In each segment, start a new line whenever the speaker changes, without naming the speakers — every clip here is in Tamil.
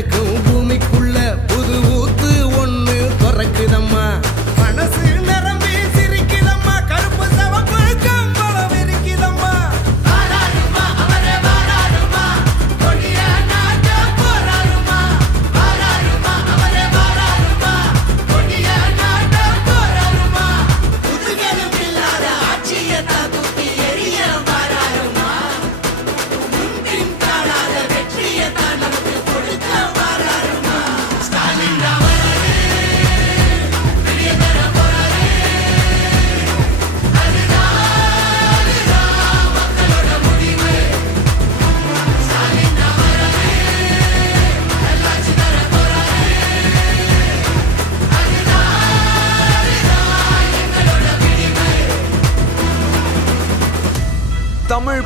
வறண்டு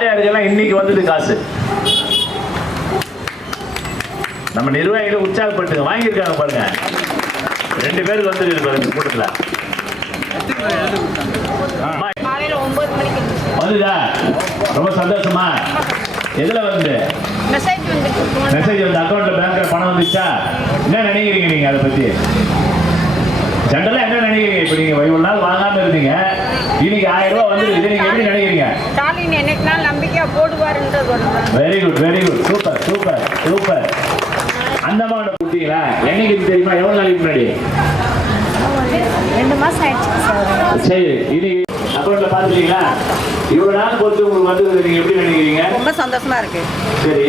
யார் யாருக்கெல்லாம் இன்னைக்கு வந்தது காசு. நம்ம நிர்வாகிகளை உற்சாகப்படுத்துங்க வாங்கியிருக்காங்க பாருங்க. ரெண்டு பேருக்கு வந்துருக்கு பாருங்க இந்த கூட்டத்தில். வந்துதா? ரொம்ப சந்தோஷமா? எதுல வந்து?
மெசேஜ் வந்து
மெசேஜ் வந்து அக்கௌண்ட்ல பேங்க்ல பணம் வந்துச்சா? என்ன நினைக்கிறீங்க நீங்க அதை பத்தி? ஜென்ரலா என்ன நினைக்கிறீங்க? இப்ப நீங்க இவ்வளவு நாள் வாங்காம இருந்தீங்க. இன்னைக்கு ஆயிரம் ரூபாய் வந்துருக்கு நீங்க எப்படி நினைக்கிறீங்க?
ஸ்டாலின் என்னைக்கு நாள் நம்பிக்கையா போடுவாருன்றது
very good very good super super super அந்த அம்மாவோட குட்டிங்களா என்னைக்கு தெரியுமா? எவ்வளவு நாளைக்கு முன்னாடி?
ரெண்டு மாசம் ஆயிடுச்சு சார்.
சரி இது அக்கௌண்ட்ல பாத்துட்டீங்களா இவ்வளவு நாள் பொறுத்து உங்களுக்கு வந்தது நீங்க எப்படி நினைக்கிறீங்க?
ரொம்ப சந்தோஷமா இருக்கு.
சரி.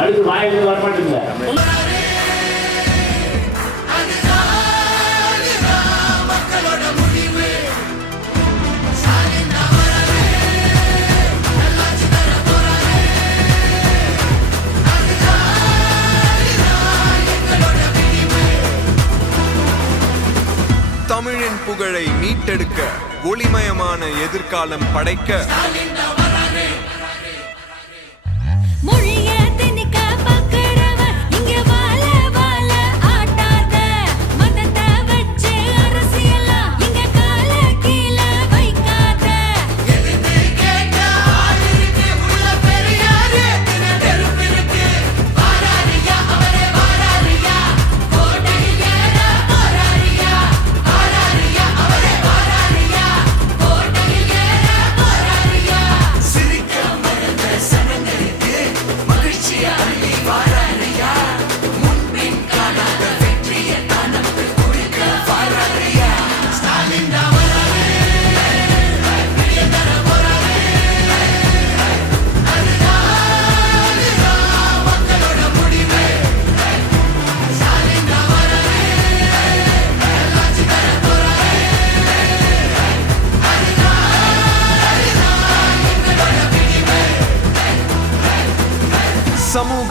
அடுத்து வாயிலிருந்து வர
தமிழின் புகழை மீட்டெடுக்க ஒளிமயமான எதிர்காலம் படைக்க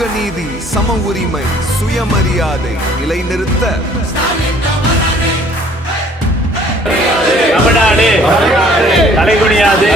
நீதி சம உரிமை சுயமரியாதை நிலைநிறுத்த.
தலைகுனியாது